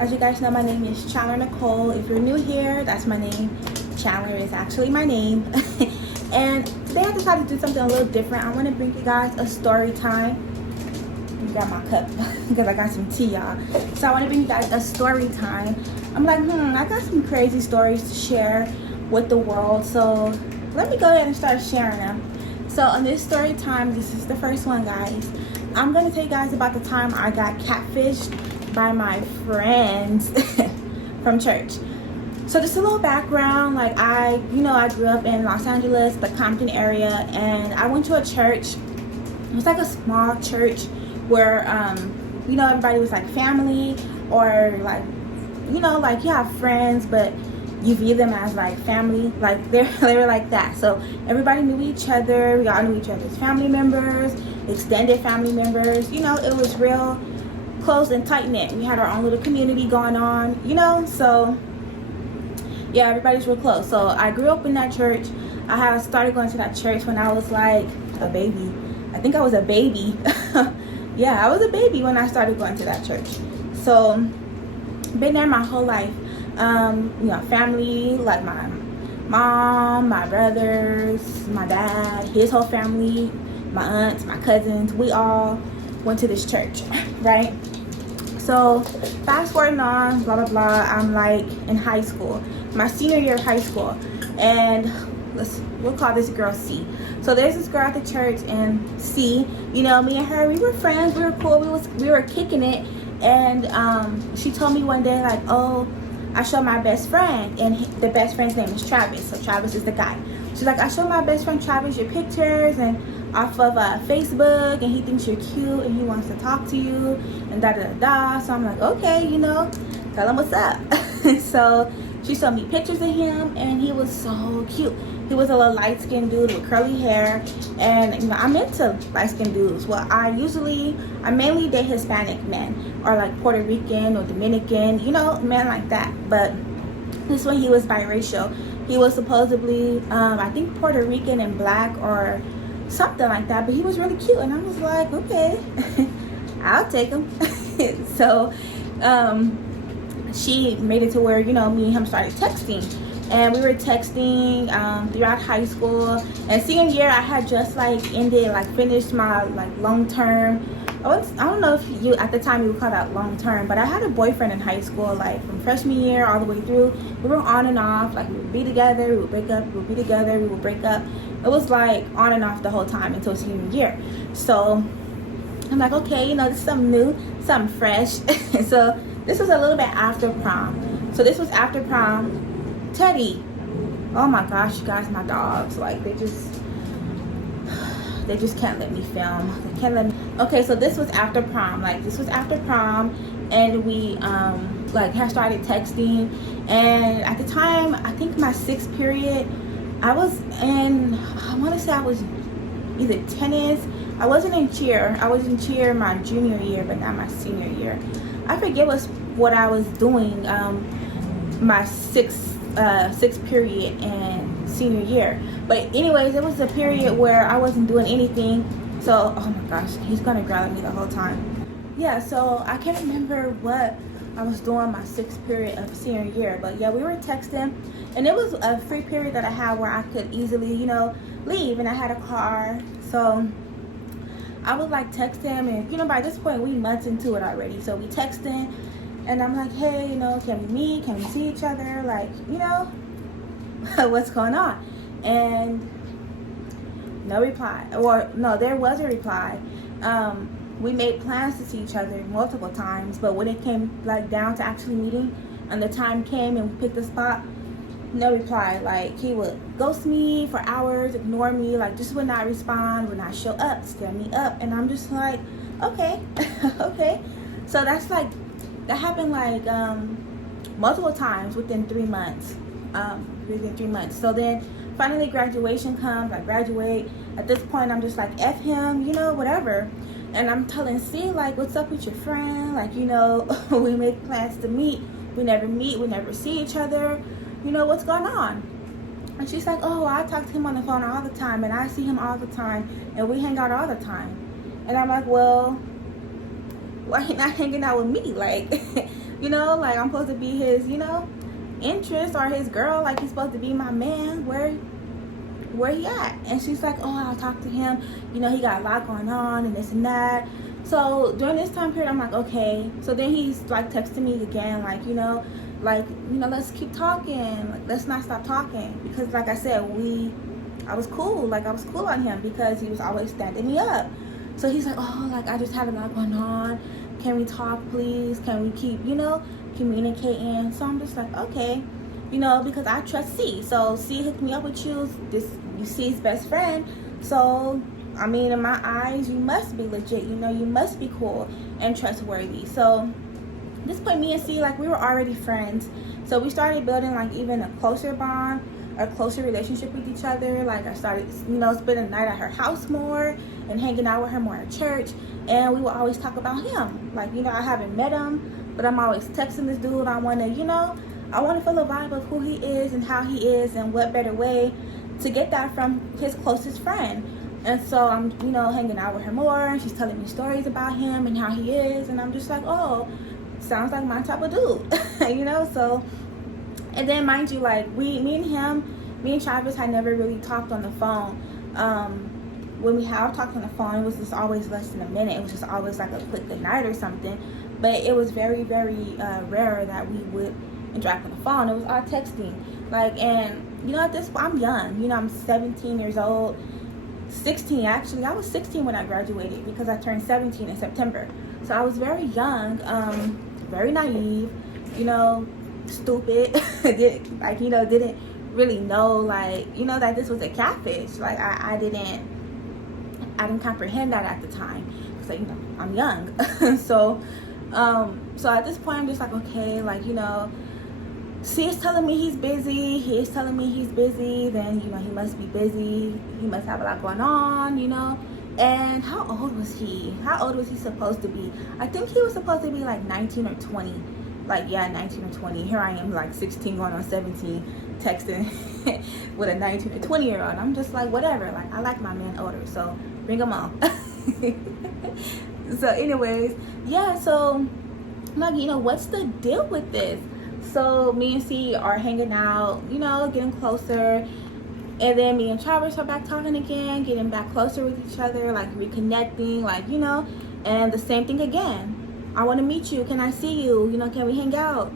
As you guys know, my name is Chandler Nicole. If you're new here, that's my name. Chandler is actually my name. And today I decided to do something a little different. I want to bring you guys a story time. Grab my cup because I got some tea, y'all. So I want to bring you guys a story time. I'm like, I got some crazy stories to share with the world. So let me go ahead and start sharing them. So on this story time, this is the first one, guys. I'm going to tell you guys about the time I got catfished by my friends from church. So just a little background, like I grew up in Los Angeles, the Compton area, and I went to a church. It was like a small church where everybody was like family, or like you have friends, but you view them as like family. Like they were like that. So everybody knew each other. We all knew each other's family members, extended family members. It was real close and tight knit. We had our own little community going on. So yeah, everybody's real close. So I grew up in that church. I had started going to that church when I was like a baby. I think I was a baby. Yeah, I was a baby when I started going to that church. So been there my whole life. Family, like my mom, my brothers, my dad, his whole family, my aunts, my cousins, we all went to this church, right? So fast forwarding on, blah blah blah, I'm like in high school, my senior year of high school, and we'll call this girl C. So there's this girl at the church, and C, me and her, we were friends, we were cool, we were kicking it, and she told me one day, like, oh, I showed my best friend, and the best friend's name is Travis. So Travis is the guy. She's like, I showed my best friend Travis your pictures and off of Facebook, and he thinks you're cute and he wants to talk to you and da da da. So I'm like, okay, tell him what's up. So she showed me pictures of him, and he was so cute. He was a little light-skinned dude with curly hair, and I'm into light-skinned dudes. Well, I mainly date Hispanic men, or like Puerto Rican or Dominican, men like that. But this one, he was biracial. He was supposedly, I think Puerto Rican and black or something like that. But he was really cute, and I was like, okay, I'll take him. So she made it to where me and him started texting. And we were texting throughout high school, and senior year I had just finished my long term. I don't know if you at the time you would call that long term, but I had a boyfriend in high school, like from freshman year all the way through. We were on and off, like we would be together, we would break up, we would be together, we would break up. It was like on and off the whole time until senior year. So I'm like, okay, this is something new, something fresh. So this was a little bit after prom. So this was after prom. Teddy, oh my gosh, you guys, my dogs, like they just can't let me film. They can't let me. Okay, so this was after prom. And we had started texting. And at the time, I think my sixth period, I was in either tennis. I wasn't in cheer. I was in cheer my junior year, but not my senior year. I forget what I was doing my sixth period and senior year. But anyways, it was a period where I wasn't doing anything. So, oh my gosh, he's gonna growl at me the whole time. Yeah, so I can't remember what I was doing my sixth period of senior year. But yeah, we were texting, and it was a free period that I had where I could easily, leave, and I had a car. So I would text him, and by this point we months into it already. So we texting, and I'm like, hey, can we meet? Can we see each other? What's going on? And no reply. Or no, there was a reply. We made plans to see each other multiple times, but when it came down to actually meeting, and the time came and we picked a spot, no reply. He would ghost me for hours, ignore me, just would not respond, would not show up, stand me up, and I'm just like, okay, okay. So that's that happened multiple times within 3 months. So then finally graduation comes. I graduate. At this point, I'm just like, F him, whatever. And I'm telling C, what's up with your friend? We make plans to meet. We never meet. We never see each other. What's going on? And she's like, oh, I talk to him on the phone all the time, and I see him all the time, and we hang out all the time. And I'm like, well, why you not hanging out with me? You know, like I'm supposed to be his, you know, interest or his girl. Like he's supposed to be my man. Where he at? And she's like, oh, I'll talk to him. You know, he got a lot going on and this and that. So during this time period, I'm like, okay. So then he's like texting me again, like, you know, let's keep talking. Like, let's not stop talking. Because like I said, I was cool. Like I was cool on him because he was always standing me up. So he's like, oh, like I just have a lot going on. Can we talk, please? Can we keep, you know, communicating? So I'm just like, okay. You know, because I trust C. So C hooked me up with you. You C's best friend. So I mean, in my eyes, you must be legit. You know, you must be cool and trustworthy. So at this point, me and C, like we were already friends. So we started building like even a closer bond, a closer relationship with each other. Like I started, you know, spending the night at her house more and hanging out with her more at church. And we would always talk about him. Like, you know, I haven't met him, but I'm always texting this dude. I want to, you know, I want to feel the vibe of who he is and how he is, and what better way to get that from his closest friend. And so I'm, you know, hanging out with her more, and she's telling me stories about him and how he is, and I'm just like, oh, sounds like my type of dude. You know. So, and then mind you, like me and Travis had never really talked on the phone. When we have talked on the phone, it was just always less than a minute. It was just always like a quick good night or something. But it was very, very rare that we would interact on the phone. It was all texting. Like, and you know, at this point, I'm young. You know, I'm 17 years old. 16 actually. I was 16 when I graduated because I turned 17 in September. So I was very young, very naive, you know, stupid. Like, you know, didn't really know, like, you know, that this was a catfish. Like I didn't comprehend that at the time because, like, you know, I'm young. So at this point I'm just like, okay, like, you know, C is telling me he's busy. He is telling me he's busy. Then, you know, he must be busy. He must have a lot going on, you know. And how old was he? How old was he supposed to be? I think he was supposed to be like 19 or 20. Like, yeah, 19 or 20. Here I am, like 16 going on 17, texting with a 19 or 20-year-old. I'm just like, whatever. Like, I like my man older, so bring him on. So anyways, yeah, so like, you know, what's the deal with this? So me and C are hanging out, you know, getting closer. And then me and Travis are back talking again, getting back closer with each other, like reconnecting, like, you know. And the same thing again. I want to meet you. Can I see you? You know, can we hang out?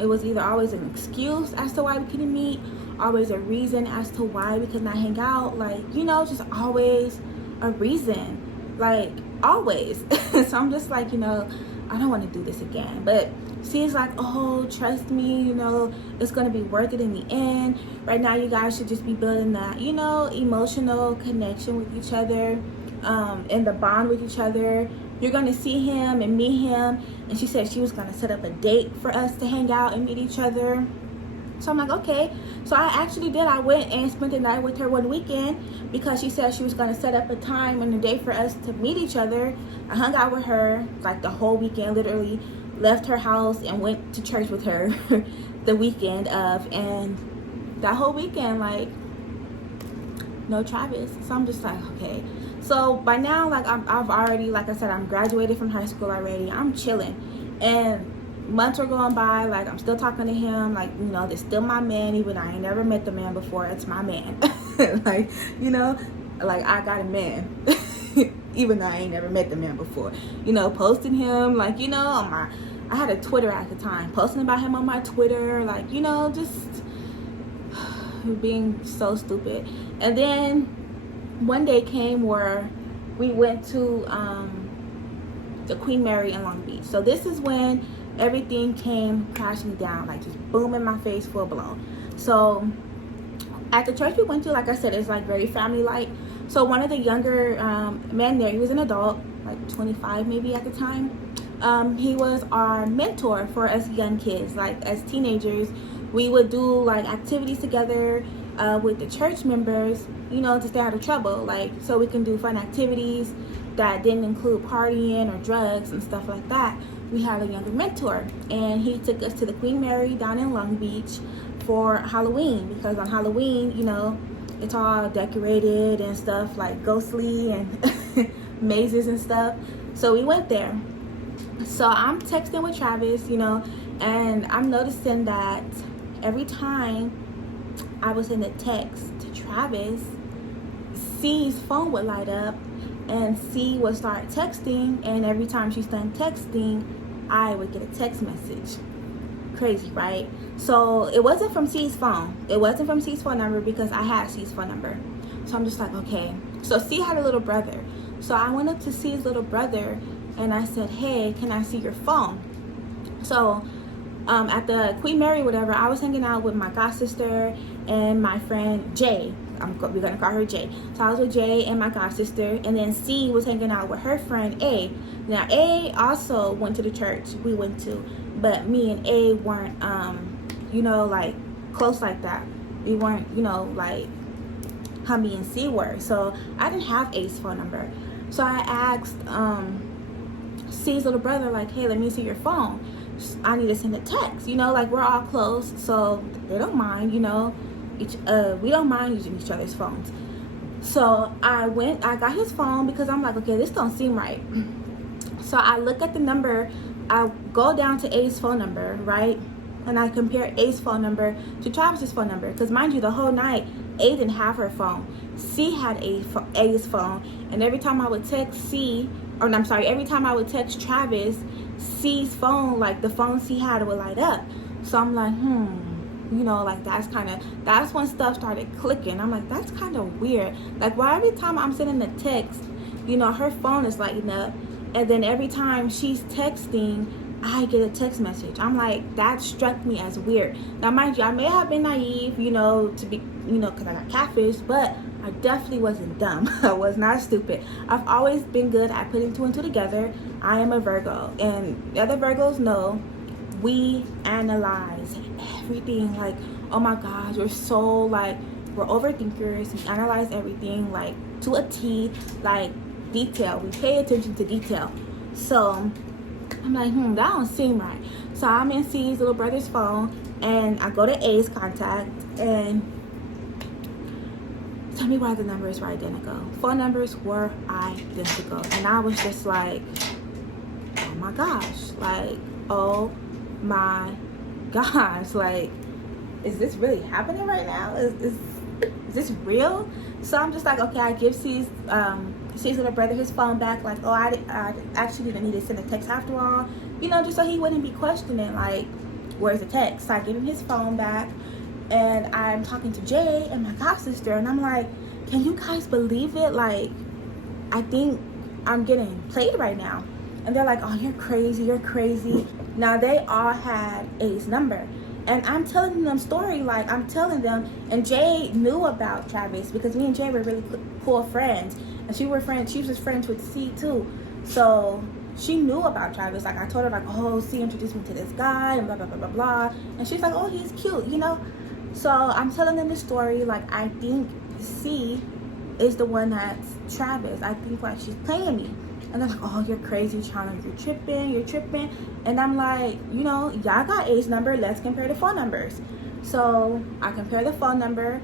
It was either always an excuse as to why we couldn't meet, always a reason as to why we could not hang out. Like, you know, just always a reason. Like, always. So I'm just like, you know, I don't want to do this again. But she's like, oh, trust me, you know, it's going to be worth it in the end. Right now, you guys should just be building that, you know, emotional connection with each other, and the bond with each other. You're going to see him and meet him. And she said she was going to set up a date for us to hang out and meet each other. So I'm like, okay. So I actually did. I went and spent the night with her one weekend because she said she was going to set up a time and a date for us to meet each other. I hung out with her like the whole weekend, literally. Left her house and went to church with her the weekend of. And that whole weekend, like, no Travis. So I'm just like, okay. So by now, like, I've already, like I said, I'm graduated from high school already. I'm chilling. And months are going by, like, I'm still talking to him, like, you know, it's still my man, even I ain't never met the man before. It's my man. Like, you know, like, I got a man. Even though I ain't never met the man before. You know, posting him, like, you know, on my, I had a Twitter at the time, posting about him on my Twitter, like, you know, just being so stupid. And then one day came where we went to the Queen Mary in Long Beach. So this is when everything came crashing down, like just boom in my face, full blown. So at the church we went to, like I said, it's like very family like. So one of the younger men there, he was an adult, like 25 maybe at the time. He was our mentor for us young kids. Like as teenagers, we would do like activities together with the church members, you know, to stay out of trouble. Like, so we can do fun activities that didn't include partying or drugs and stuff like that. We had a younger mentor, and he took us to the Queen Mary down in Long Beach for Halloween, because on Halloween, you know, it's all decorated and stuff, like ghostly and mazes and stuff. So we went there. So I'm texting with Travis, you know, and I'm noticing that every time I was in a text to Travis, C's phone would light up and C would start texting, and every time she's done texting, I would get a text message. Crazy, right? So it wasn't from C's phone. It wasn't from C's phone number because I had C's phone number. So I'm just like, okay. So C had a little brother. So I went up to C's little brother and I said, hey, can I see your phone? So at the Queen Mary, whatever, I was hanging out with my god sister and my friend Jay. We're gonna call her Jay. So I was with Jay and my god sister, and then C was hanging out with her friend A. Now A also went to the church we went to, but me and A weren't, you know, like close like that. We weren't, you know, like how me and C were. So I didn't have A's phone number. So I asked C's little brother, like, hey, let me see your phone. I need to send a text, you know, like we're all close, so they don't mind, you know, we don't mind using each other's phones. So I got his phone because I'm like, okay, this don't seem right. So I look at the number, I go down to A's phone number, right? And I compare A's phone number to Travis's phone number, because mind you, the whole night A didn't have her phone. C had A's phone, and every time I would text every time I would text Travis, C's phone, like the phone C had, would light up. So I'm like, you know, like that's when stuff started clicking. I'm like, that's kind of weird. Like, why every time I'm sending a text, you know, her phone is lighting up, and then every time she's texting, I get a text message. I'm like, that struck me as weird. Now, mind you, I may have been naive, you know, because I got catfished, but I definitely wasn't dumb. I was not stupid. I've always been good at putting two and two together. I am a Virgo, and the other Virgos know we analyze everything. Like, oh my gosh, we're overthinkers. We analyze everything, like, to a T, like, detail. We pay attention to detail. So I'm like, that don't seem right. So I'm in C's little brother's phone, and I go to A's contact, and tell me why the numbers were identical. Phone numbers were identical. And I was just like, oh my gosh. Like, oh my gosh. Like, is this really happening right now? Is this real? So I'm just like, okay, I give C's little brother his phone back. Like, oh, I actually didn't need to send a text after all. You know, just so he wouldn't be questioning, like, where's the text? So I give him his phone back. And I'm talking to Jay and my god sister, and I'm like, can you guys believe it? Like, I think I'm getting played right now. And they're like, oh, you're crazy. Now, they all had A's number, and I'm telling them story, like, I'm telling them, and Jay knew about Travis because me and Jay were really cool friends, and she was friends with C too. So she knew about Travis. Like, I told her, like, oh, C introduced me to this guy, and blah blah blah blah blah, and she's like, oh, he's cute, you know. So I'm telling them the story, like, I think C is the one that's Travis. I think, like, she's playing me. And they're like, oh, you're crazy, Chandler, you're tripping. And I'm like, you know, y'all got A's number, let's compare the phone numbers. So I compare the phone number,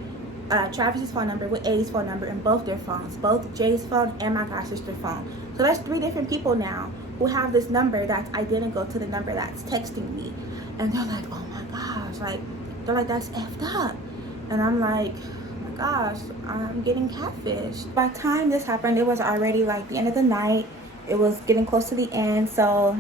Travis's phone number with A's phone number, in both their phones, both Jay's phone and my god sister's phone. So that's 3 different people now who have this number that's identical to the number that's texting me. And they're like, oh my gosh, like, they're like, that's effed up. And I'm like, oh my gosh, I'm getting catfished. By the time this happened, it was already like the end of the night. It was getting close to the end. So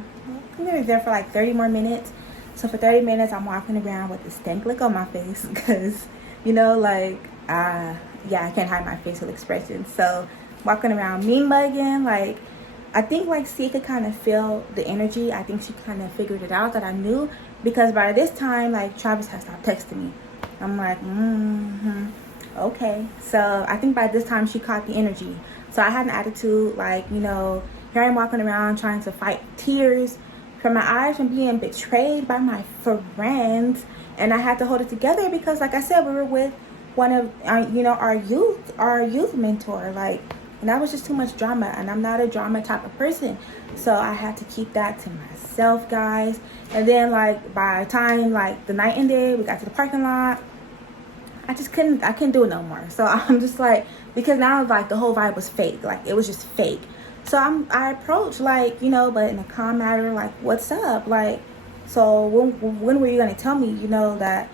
we were there for like 30 more minutes. So for 30 minutes, I'm walking around with this stank look on my face because, you know, like, yeah, I can't hide my facial expressions. So walking around mean mugging, like, I think, like, C could kind of feel the energy. I think she kind of figured it out that I knew, because by this time, like, Travis had stopped texting me. I'm like, okay. So I think by this time she caught the energy. So I had an attitude, like, you know, here I'm walking around trying to fight tears from my eyes from being betrayed by my friends, and I had to hold it together because, like I said, we were with one of you know, our youth mentor, like. And that was just too much drama, and I'm not a drama type of person. So I had to keep that to myself, guys. And then, like, by the time, like, the night ended, we got to the parking lot, I couldn't do it no more. So I'm just like, because now, like, the whole vibe was fake. Like, it was just fake. So I approach, like, you know, but in a calm manner, like, what's up? Like, so when were you going to tell me, you know, that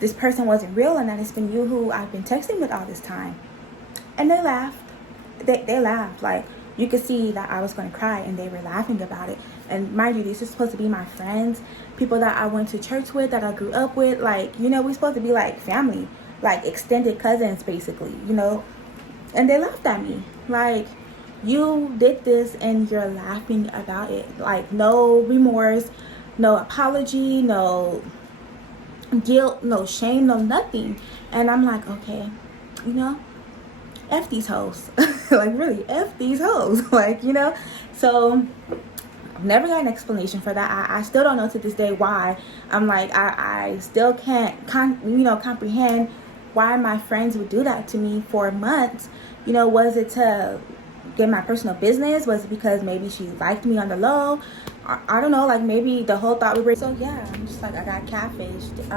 this person wasn't real and that it's been you who I've been texting with all this time? And they laughed. They laughed. Like, you could see that I was going to cry, and they were laughing about it. And mind you, these are supposed to be my friends, people that I went to church with, that I grew up with. Like, you know, we're supposed to be like family, like extended cousins, basically, you know. And they laughed at me. Like, you did this and you're laughing about it. Like, no remorse, no apology, no guilt, no shame, no nothing. And I'm like, okay, you know, F these hoes. Like, really, F these hoes. Like, you know. So I've never got an explanation for that. I still don't know to this day why. I'm like, I still can't comprehend why my friends would do that to me for months. You know, was it to get my personal business? Was it because maybe she liked me on the low? I don't know, like, maybe the whole thought we were. So yeah, I'm just like, I got catfished.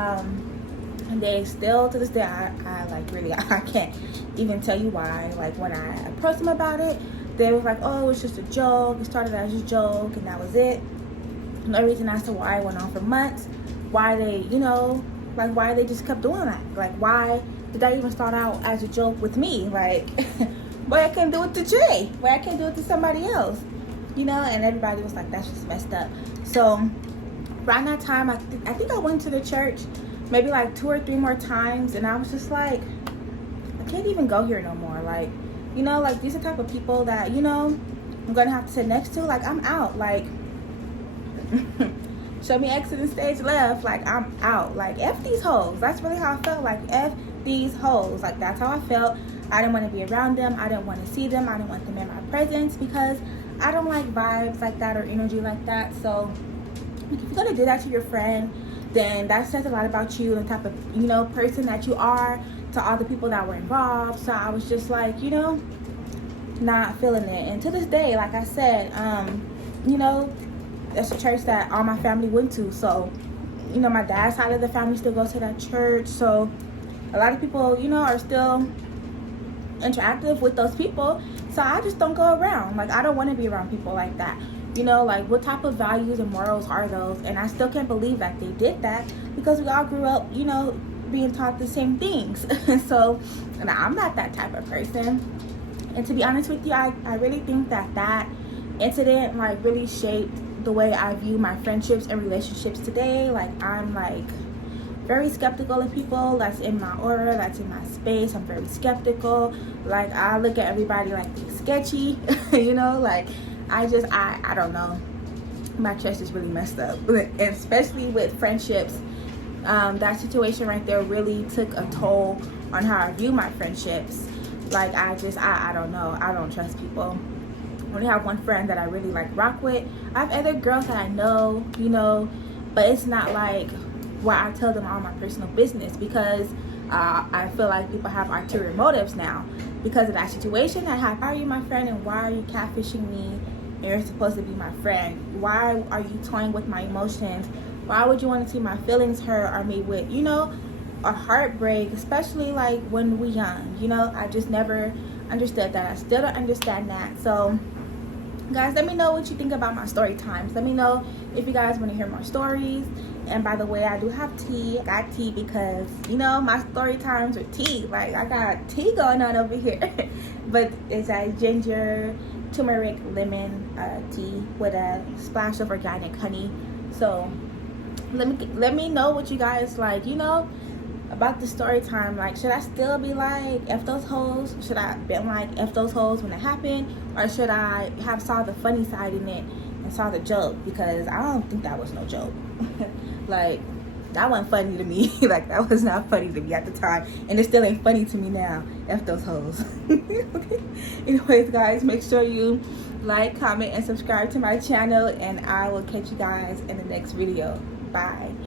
And they still, to this day, I like, really, I can't even tell you why. Like, when I approached them about it, they was like, oh, it's just a joke. It started as a joke, and that was it. No reason as to why it went on for months. Why they, you know, like, why they just kept doing that. Like, why did that even start out as a joke with me? Like, why I can't do it to Jay? Why I can't do it to somebody else? You know, and everybody was like, that's just messed up. So around that time, I think I went to the church maybe like 2 or 3 more times, and I was just like, I can't even go here no more. Like, you know, like, these are the type of people that, you know, I'm gonna have to sit next to. Like, I'm out. Like, show me exit and stage left. Like, I'm out. Like, F these hoes. That's really how I felt. Like, F these hoes. Like, that's how I felt. I didn't want to be around them. I didn't want to see them. I didn't want them in my presence, because I don't like vibes like that or energy like that. So if you're gonna do that to your friend, then that says a lot about you and the type of, you know, person that you are to all the people that were involved. So I was just like, you know, not feeling it. And to this day, like I said, you know, that's a church that all my family went to. So, you know, my dad's side of the family still goes to that church. So a lot of people, you know, are still interactive with those people. So I just don't go around. Like, I don't want to be around people like that. You know, like, what type of values and morals are those? And I still can't believe that they did that, because we all grew up, you know, being taught the same things. So, and I'm not that type of person. And to be honest with you, I really think that incident, like, really shaped the way I view my friendships and relationships today. Like, I'm like very skeptical of people that's in my aura, that's in my space. I'm very skeptical. Like, I look at everybody like they're sketchy. You know, like, I don't know. My trust is really messed up. And especially with friendships. That situation right there really took a toll on how I view my friendships. Like, I don't know. I don't trust people. I only have one friend that I really like rock with. I have other girls that I know, you know, but it's not like where I tell them all my personal business, because I feel like people have ulterior motives now because of that situation that happened. Why are you my friend, and why are you catfishing me? And you're supposed to be my friend. Why are you toying with my emotions? Why would you want to see my feelings hurt or me with, you know, a heartbreak, especially like when we're young? You know, I just never understood that. I still don't understand that. So guys, let me know what you think about my story times. Let me know if you guys want to hear more stories. And by the way, I do have tea. I got tea because, you know, my story times are tea. Like, I got tea going on over here. But it's a ginger, turmeric, lemon tea with a splash of organic honey. So let me know what you guys like, you know, about the story time. Like, should I still be like F those hoes? Should I been like F those hoes when it happened? Or should I have saw the funny side in it and saw the joke? Because I don't think that was no joke. Like, that wasn't funny to me. Like, that was not funny to me at the time, and it still ain't funny to me now. F those hoes. Okay. Anyways, guys, make sure you like, comment, and subscribe to my channel, and I will catch you guys in the next video. Bye.